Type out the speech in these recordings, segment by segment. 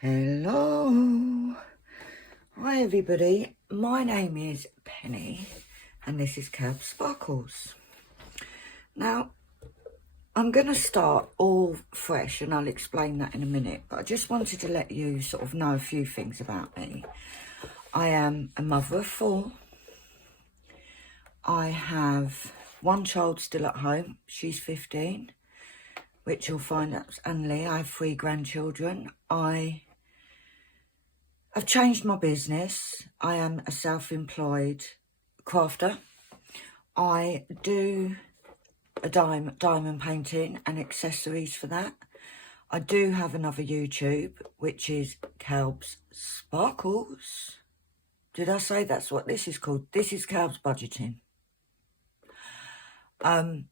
Hello. Hi everybody, my name is Penny and this is Kelb Sparkles. Now, I'm going to start all fresh and I'll explain that in a minute, but I just wanted to let you sort of know a few things about me. I am a mother of 4. I have one child still at home, she's 15, which you'll find that's Anne-Lee. I have 3 grandchildren. I've changed my business. I am a self-employed crafter. I do a diamond painting and accessories for that. I do have another YouTube, which is Kelb's Sparkles. Did I say that's what this is called? This is Kelb's Budgeting. And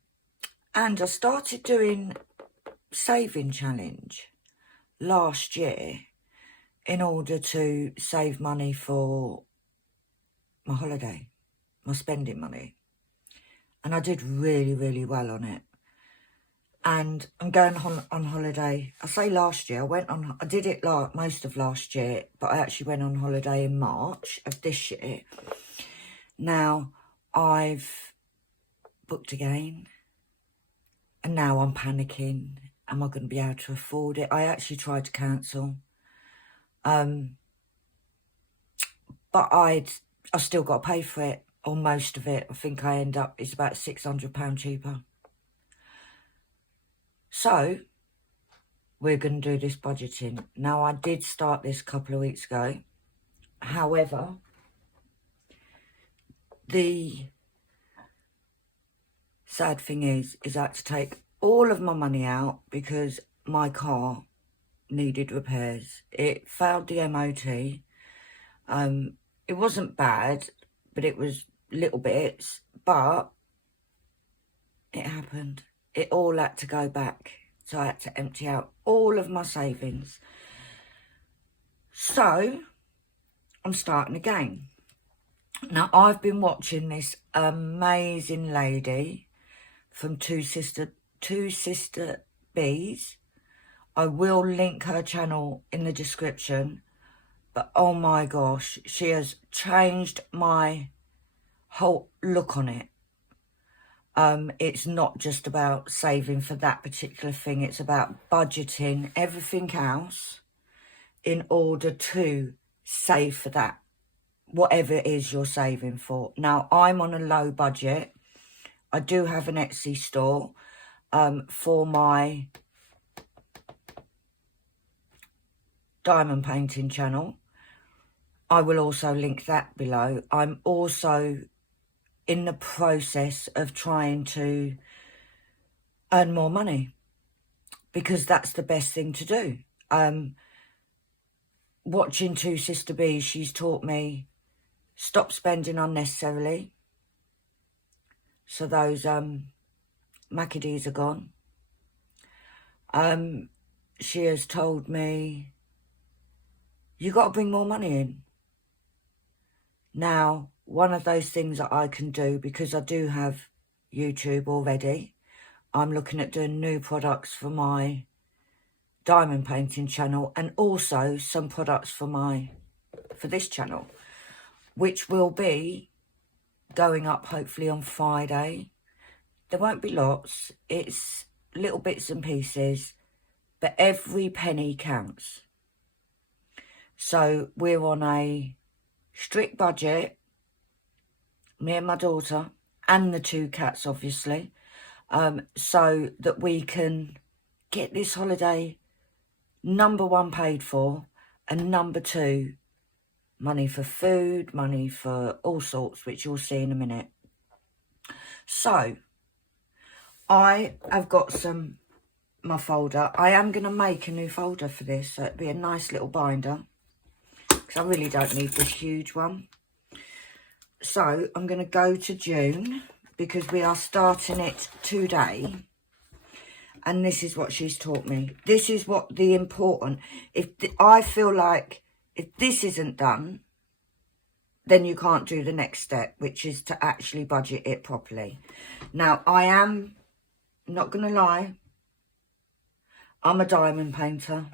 I started doing saving challenge last year in order to save money for my holiday, my spending money. And I did really, really well on it. And I'm going on holiday. I say last year, I did it like most of last year, but I actually went on holiday in March of this year. Now, I've booked again. And now I'm panicking. Am I going to be able to afford it? I actually tried to cancel. But I still got to pay for it, or most of it. I think I end up, it's about £600 cheaper. So, we're going to do this budgeting. Now, I did start this a couple of weeks ago. However, the sad thing is I had to take all of my money out because my car needed repairs. It failed the MOT. It wasn't bad, but it was little bits, but it happened. It all had to go back. So I had to empty out all of my savings. So I'm starting again. Now, I've been watching this amazing lady from Two Sister Bees. I will link her channel in the description. But oh my gosh, she has changed my whole look on it. It's not just about saving for that particular thing. It's about budgeting everything else in order to save for that, whatever it is you're saving for. Now, I'm on a low budget. I do have an Etsy store for my diamond painting channel. I will also link that below. I'm also in the process of trying to earn more money because that's the best thing to do. Watching Two Sister Bees, she's taught me stop spending unnecessarily. So those Maccadees are gone. She has told me you got to bring more money in. Now, one of those things that I can do, because I do have YouTube already, I'm looking at doing new products for my diamond painting channel and also some products for this channel, which will be going up hopefully on Friday. There won't be lots. It's little bits and pieces, but every penny counts. So we're on a strict budget, me and my daughter, and the 2 cats, obviously, so that we can get this holiday, number 1, paid for, and number 2, money for food, money for all sorts, which you'll see in a minute. So, I have got my folder. I am going to make a new folder for this, so it'll be a nice little binder, because I really don't need this huge one. So I'm going to go to June because we are starting it today. And this is what she's taught me. This is what the important, I feel like if this isn't done, then you can't do the next step, which is to actually budget it properly. Now, I am not going to lie, I'm a diamond painter.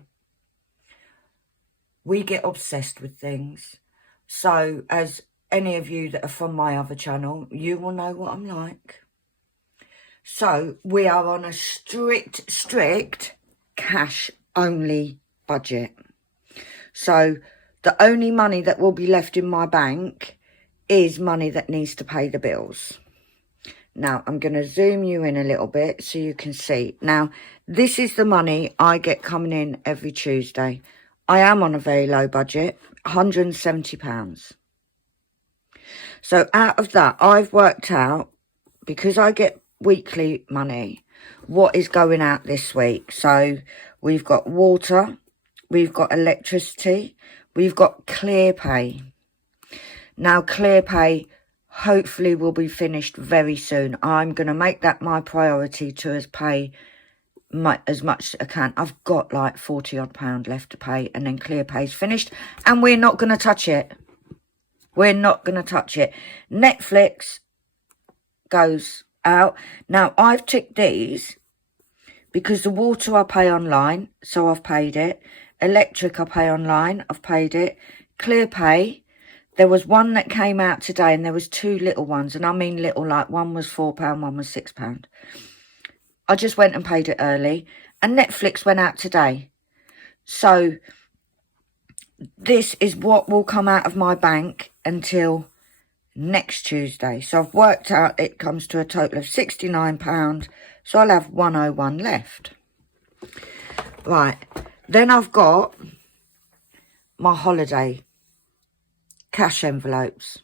We get obsessed with things. So as any of you that are from my other channel, you will know what I'm like. So we are on a strict cash only budget. So the only money that will be left in my bank is money that needs to pay the bills. Now, I'm going to zoom you in a little bit so you can see. Now, this is the money I get coming in every Tuesday. I am on a very low budget, £170. So out of that, I've worked out, because I get weekly money, what is going out this week. So we've got water, we've got electricity, we've got ClearPay. Now, ClearPay hopefully will be finished very soon. I'm going to make that my priority to pay as much as I can. I've got like £40 odd left to pay, and then ClearPay's finished, and we're not going to touch it. We're not going to touch it. Netflix goes out. Now, I've ticked these because the water I pay online, so I've paid it. Electric I pay online, I've paid it. ClearPay, there was one that came out today, and there was two little ones, and I mean little, like one was £4, one was £6. I just went and paid it early, and Netflix went out today. So this is what will come out of my bank until next Tuesday. So I've worked out it comes to a total of £69. So I'll have 101 left. Right. Then I've got my holiday cash envelopes.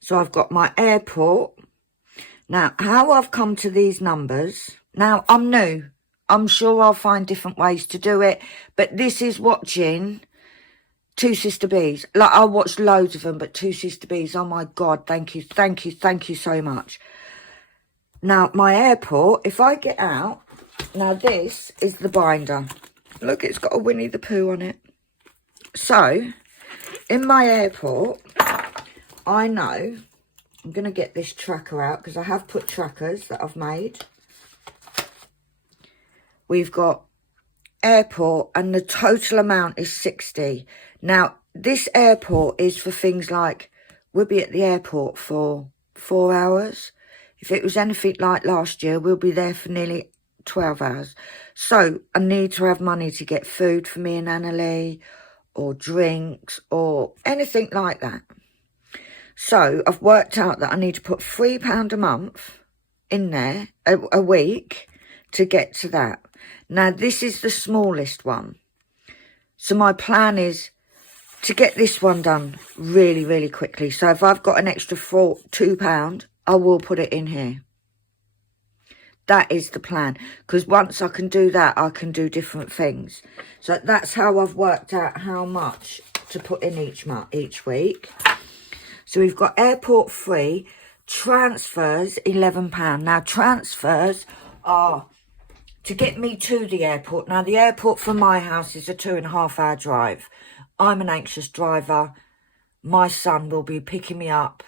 So I've got my airport. Now, how I've come to these numbers. Now, I'm new. I'm sure I'll find different ways to do it. But this is watching Two Sister Bees. Like, I watched loads of them, but Two Sister Bees, oh my God, thank you, thank you, thank you so much. Now, my airport, if I get out, now this is the binder. Look, it's got a Winnie the Pooh on it. So, in my airport, I know, I'm going to get this tracker out because I have put trackers that I've made. We've got airport, and the total amount is 60. Now, this airport is for things like, we'll be at the airport for 4 hours. If it was anything like last year, we'll be there for nearly 12 hours. So I need to have money to get food for me and Annalie, or drinks, or anything like that. So I've worked out that I need to put £3 a month in there, a week, to get to that. Now, this is the smallest one. So my plan is to get this one done really, really quickly. So if I've got an extra £2, I will put it in here. That is the plan. Because once I can do that, I can do different things. So that's how I've worked out how much to put in each week. So we've got airport free, transfers £11. Now, transfers are to get me to the airport. Now, the airport from my house is a 2.5 hour drive. I'm an anxious driver. My son will be picking me up.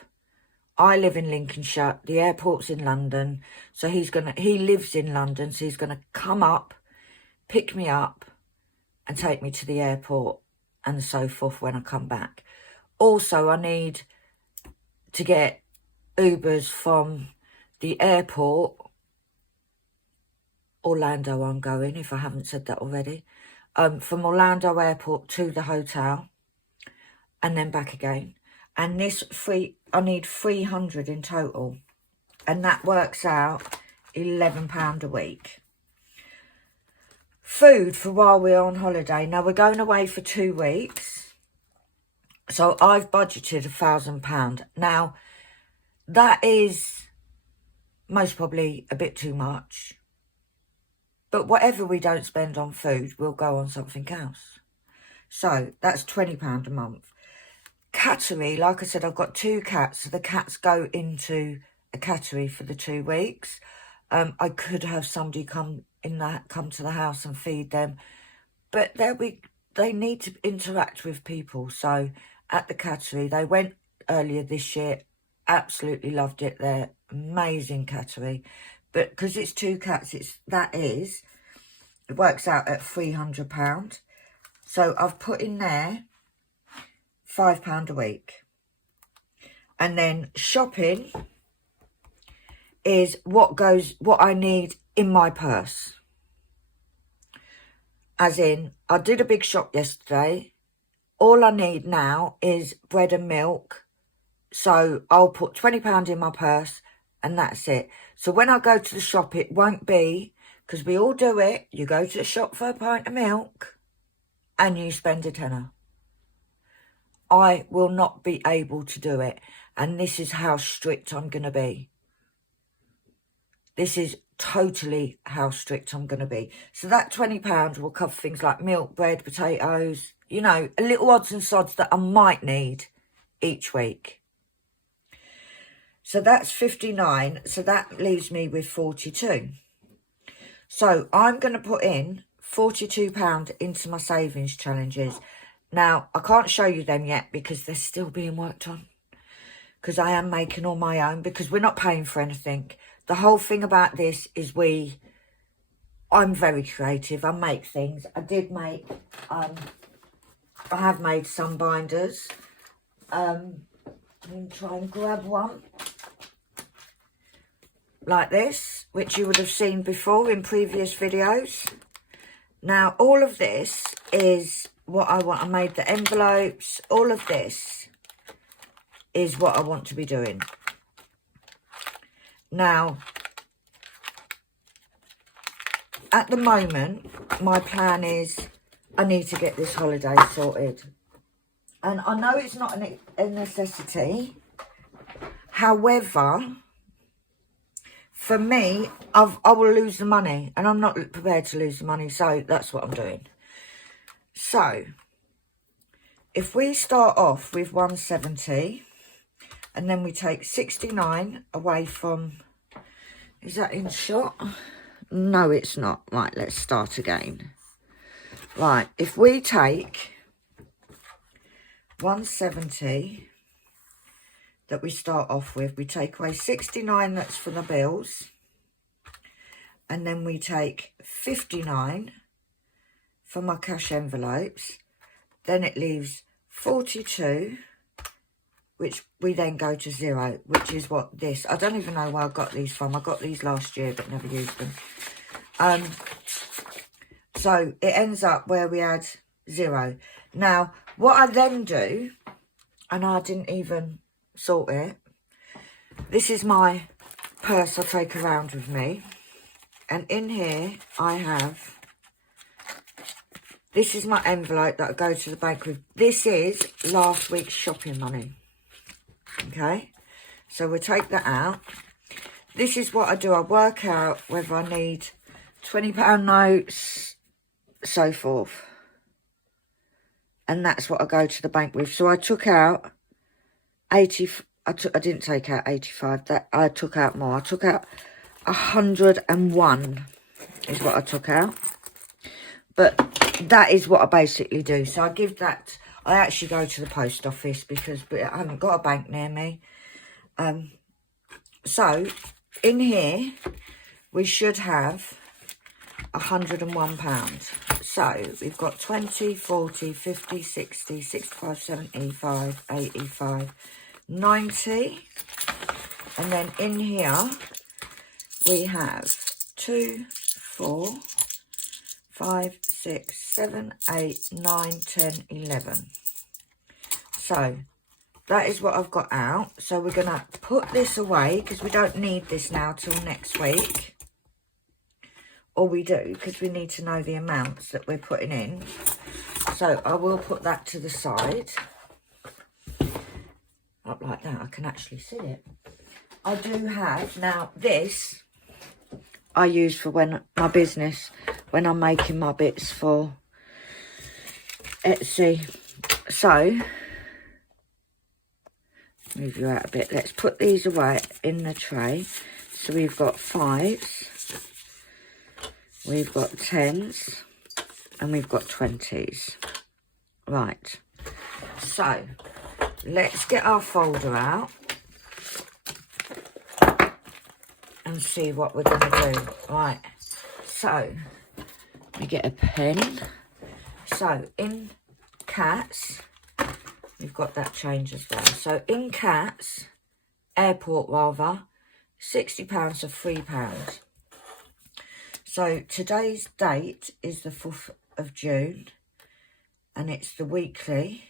I live in Lincolnshire. The airport's in London. So he lives in London. So he's going to come up, pick me up, and take me to the airport and so forth when I come back. Also, I need to get Ubers from the airport, Orlando I'm going, if I haven't said that already, from Orlando Airport to the hotel, and then back again. And this I need 300 in total, and that works out £11 a week. Food for while we're on holiday. Now, we're going away for 2 weeks, so I've budgeted £1,000. Now, that is most probably a bit too much. But whatever we don't spend on food, we'll go on something else. So that's £20 a month. Cattery, like I said, I've got 2 cats. So the cats go into a cattery for the 2 weeks. I could have somebody come to the house and feed them. But they need to interact with people. So at the cattery, they went earlier this year. Absolutely loved it. They're amazing cattery. But because it's 2 cats, it works out at £300. So I've put in there £5 a week. And then shopping is what I need in my purse. As in, I did a big shop yesterday. All I need now is bread and milk. So I'll put £20 in my purse and that's it. So when I go to the shop, it won't be, because we all do it, you go to the shop for a pint of milk and you spend a tenner. I will not be able to do it. And this is how strict I'm going to be. This is totally how strict I'm going to be. So that £20 will cover things like milk, bread, potatoes, you know, a little odds and sods that I might need each week. So that's 59. So that leaves me with 42. So I'm going to put in £42 into my savings challenges. Now, I can't show you them yet because they're still being worked on. Because I am making all my own, because we're not paying for anything. The whole thing about this is I'm very creative. I make things. I have made some binders. I'm going to try and grab one. Like this, which you would have seen before in previous videos. Now, all of this is what I want. I made the envelopes. All of this is what I want to be doing. Now, at the moment, my plan is I need to get this holiday sorted. And I know it's not a necessity. However, for me, I will lose the money. And I'm not prepared to lose the money. So that's what I'm doing. So, if we start off with 170... and then we take 69 away from... Is that in shot? No, it's not. Right, let's start again. Right, if we take 170 that we start off with, we take away 69 that's for the bills. And then we take 59 for my cash envelopes. Then it leaves 42... which we then go to 0, which is what this... I don't even know where I got these from. I got these last year, but never used them. So it ends up where we had 0. Now, what I then do, and I didn't even sort it, this is my purse I take around with me. And in here, I have... This is my envelope that I go to the bank with. This is last week's shopping money. Okay, so we'll take that out. This is what I do. I work out whether I need £20 notes, so forth. And that's what I go to the bank with. So I took out 80. I didn't take out 85. That I took out more. I took out 101 is what I took out. But that is what I basically do. So I give that... I actually go to the post office because I haven't got a bank near me. So, in here, we should have £101. So, we've got 20, 40, 50, 60, 65, 75, 85, 90. And then in here, we have 2, 4... 5, 6, 7, 8, 9, 10, 11. So, that is what I've got out. So, we're going to put this away because we don't need this now till next week. Or we do because we need to know the amounts that we're putting in. So, I will put that to the side. Up like that, I can actually see it. I do have, now this... I use for when my business, when I'm making my bits for Etsy. So, move you out a bit. Let's put these away in the tray. So we've got 5s, we've got 10s, and we've got 20s. Right. So, let's get our folder out. and see what we're going to do. Right, so we get a pen. So in Cats, we've got that change as well. So in Cats, airport rather, £60 for £3. So today's date is the 4th of June, and it's the weekly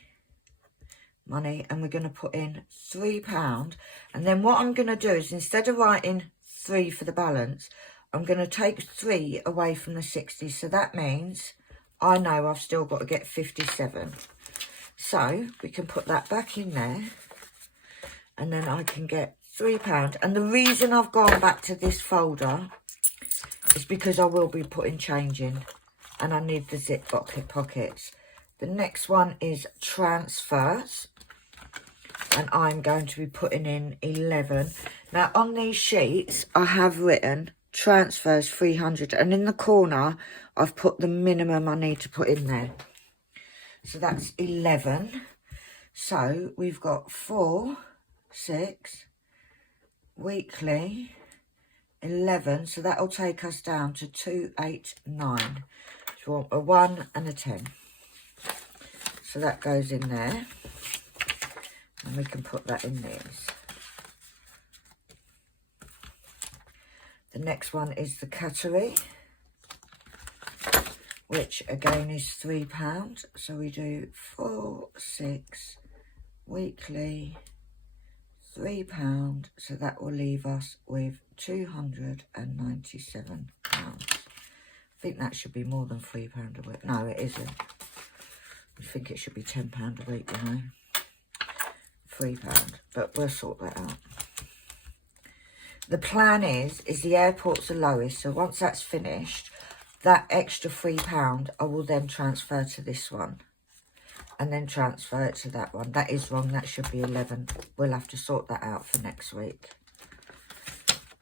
money, and we're going to put in £3. And then what I'm going to do is, instead of writing 3 for the balance, I'm going to take 3 away from the 60. So that means I know I've still got to get 57. So we can put that back in there, and then I can get £3. And the reason I've gone back to this folder is because I will be putting change in, and I need the zip pockets. The next one is transfers, and I'm going to be putting in 11. Now on these sheets I have written transfers 300, and in the corner I've put the minimum I need to put in there. So that's 11. So we've got 4, 6, weekly, 11. So that'll take us down to 289. So we want a 1 and a 10. So that goes in there, and we can put that in these. The next one is the Cattery, which again is £3. So we do 4, 6, weekly, £3. So that will leave us with £297. I think that should be more than £3 a week. No, it isn't. I think it should be £10 a week, you know. £3, but we'll sort that out. The plan is the airport's the lowest, so once that's finished, that extra £3 I will then transfer to this one, and then transfer it to that one. That is wrong, that should be 11. We'll have to sort that out for next week.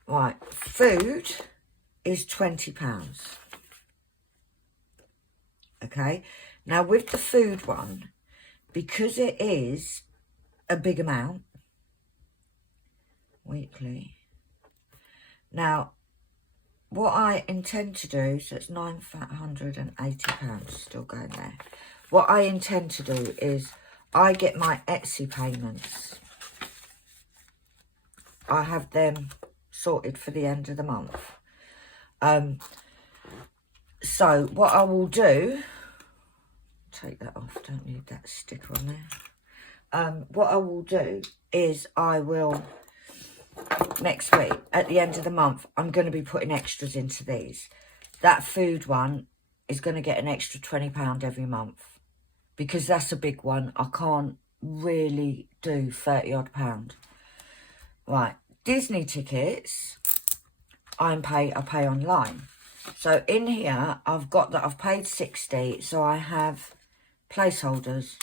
Right, food is £20. Okay, now with the food one, because it is a big amount, weekly. Now, what I intend to do, so it's £980 still going there. What I intend to do is I get my Etsy payments. I have them sorted for the end of the month. So what I will do, take that off, don't need that sticker on there. What I will do is I will, next week, at the end of the month, I'm going to be putting extras into these. That food one is going to get an extra £20 every month, because that's a big one. I can't really do 30 odd pound. Right, Disney tickets, I pay online. So in here, I've got that I've paid 60, so I have placeholders.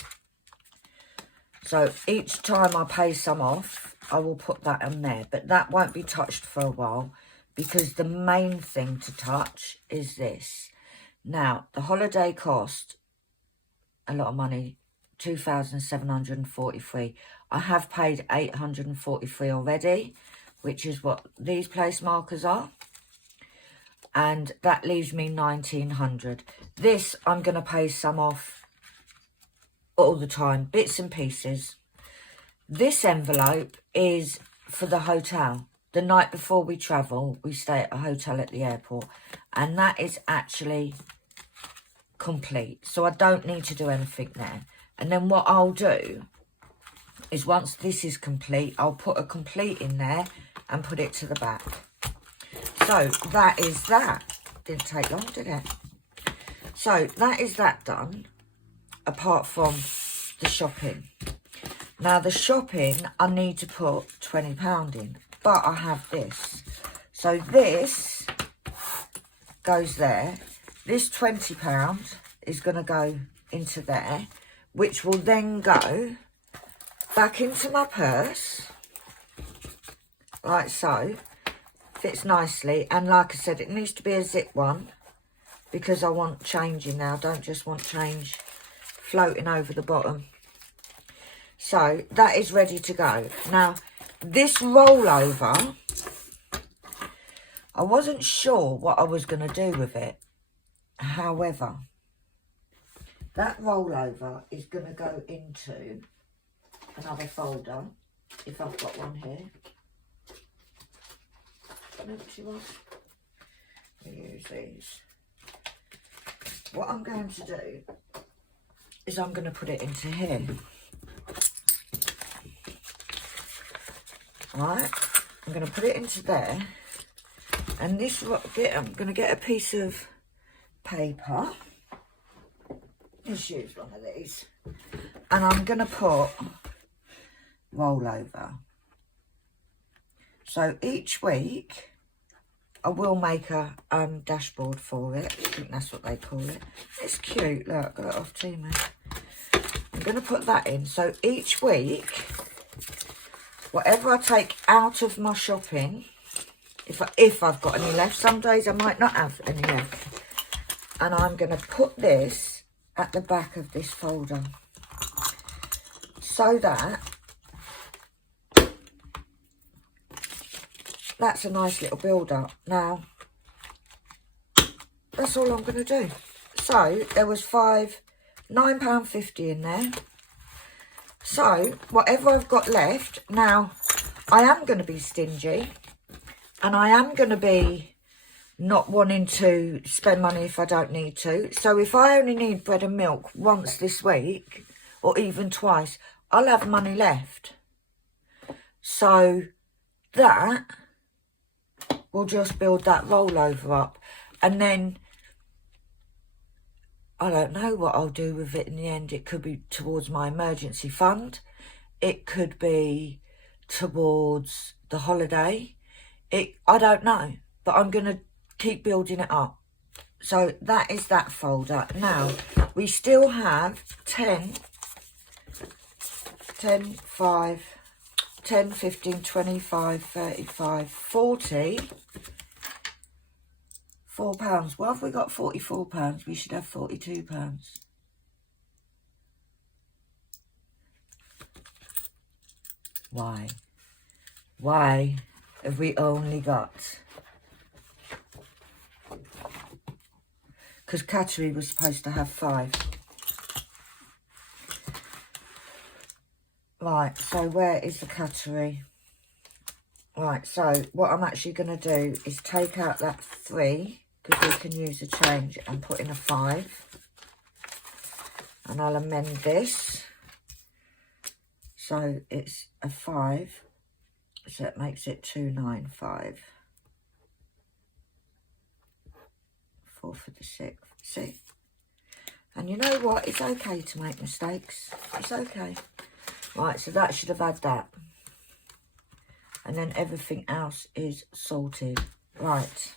So each time I pay some off, I will put that in there. But that won't be touched for a while, because the main thing to touch is this. Now, the holiday cost a lot of money, 2,743. I have paid 843 already, which is what these place markers are. And that leaves me 1,900. This, I'm going to pay some off all the time, bits and pieces. This envelope is for the hotel. The night before we travel, we stay at a hotel at the airport. And that is actually complete. So I don't need to do anything there. And then what I'll do is, once this is complete, I'll put a complete in there and put it to the back. So that is that. Didn't take long, did it? So that is that done, apart from the shopping. Now the shopping, I need to put £20 in, but I have this. So this goes there. This £20 is going to go into there, which will then go back into my purse, like so. Fits nicely, and like I said, it needs to be a zip one, because I want change in there. I don't just want change floating over the bottom. So that is ready to go. Now this rollover I wasn't sure what I was going to do with it. However, that rollover is going to go into another folder, if I've got one here. An empty one. We use these. What I'm going to do is I'm going to put it into here. Right, I'm going to put it into there. And this, I'm going to get a piece of paper. Let's use one of these. And I'm going to put rollover. So each week, I will make a dashboard for it. I think that's what they call it. It's cute. Look, got it off Temu. I'm going to put that in. So each week, whatever I take out of my shopping, if I've got any left, some days I might not have any left. And I'm going to put this at the back of this folder. So that's a nice little build-up. Now, that's all I'm going to do. So, there was £9.50 in there. So, whatever I've got left, now, I am going to be stingy. And I am going to be not wanting to spend money if I don't need to. So, if I only need bread and milk once this week, or even twice, I'll have money left. So, that will just build that rollover up. And then, I don't know what I'll do with it in the end. It could be towards my emergency fund. It could be towards the holiday. I don't know. But I'm going to keep building it up. So that is that folder. Now, we still have 10, 15, 25, 35, 40... £4. Well, if we got £44, we should have £42. Why? Why have we only got? Because Cattery was supposed to have 5. Right, so where is the Cattery? Right, so what I'm actually going to do is take out that 3, because we can use a change, and put in a 5. And I'll amend this. So it's a 5. So it makes it 295. 4 for the 6th. See? And you know what? It's okay to make mistakes. It's okay. Right, so that should have had that. And then everything else is sorted. Right.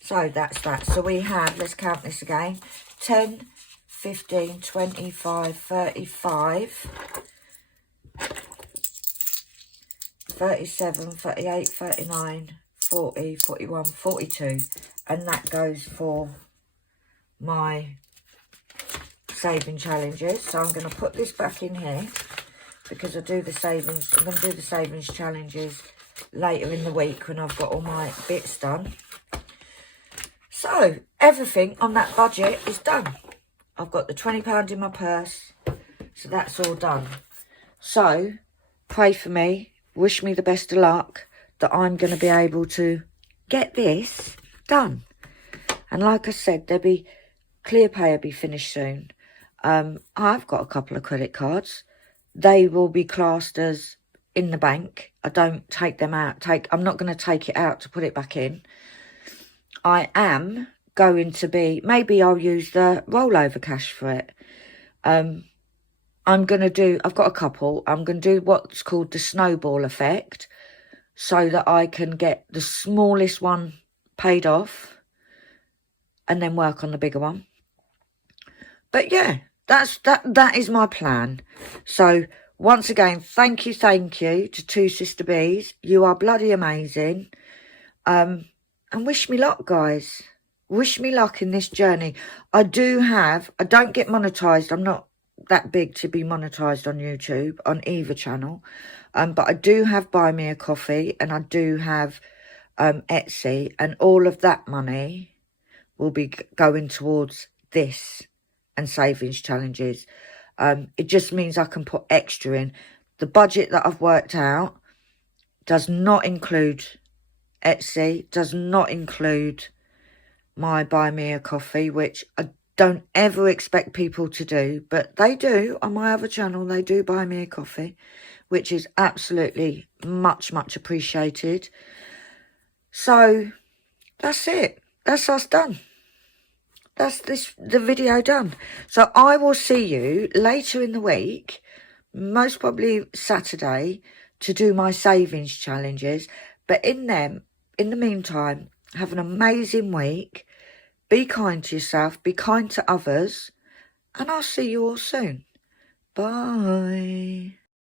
So that's that. So we have, let's count this again, 10, 15, 25, 35, 37, 38, 39, 40, 41, 42. And that goes for my saving challenges. So I'm going to put this back in here because I do the savings. I'm going to do the savings challenges later in the week when I've got all my bits done. So everything on that budget is done. I've got the £20 in my purse. So that's all done. So pray for me. Wish me the best of luck that I'm going to be able to get this done. And like I said, ClearPay will be finished soon. I've got a couple of credit cards. They will be classed as in the bank. I don't take them out. I'm not going to take it out to put it back in. I am going to be, maybe I'll use the rollover cash for it. I've got a couple. I'm going to do what's called the snowball effect so that I can get the smallest one paid off and then work on the bigger one. But yeah, that is my plan. So once again, thank you to Two Sister Bees. You are bloody amazing. And wish me luck, guys. Wish me luck in this journey. I don't get monetized. I'm not that big to be monetized on YouTube, on either channel. But I do have Buy Me a Coffee, and I do have Etsy, and all of that money will be going towards this and savings challenges. It just means I can put extra in. The budget that I've worked out does not include Etsy, does not include my Buy Me a Coffee, which I don't ever expect people to do, but they do. On my other channel, they do buy me a coffee, which is absolutely much appreciated. So that's it. That's us done. That's the video done. So I will see you later in the week, most probably Saturday, to do my savings challenges. But in the meantime, have an amazing week. Be kind to yourself, be kind to others, and I'll see you all soon. Bye.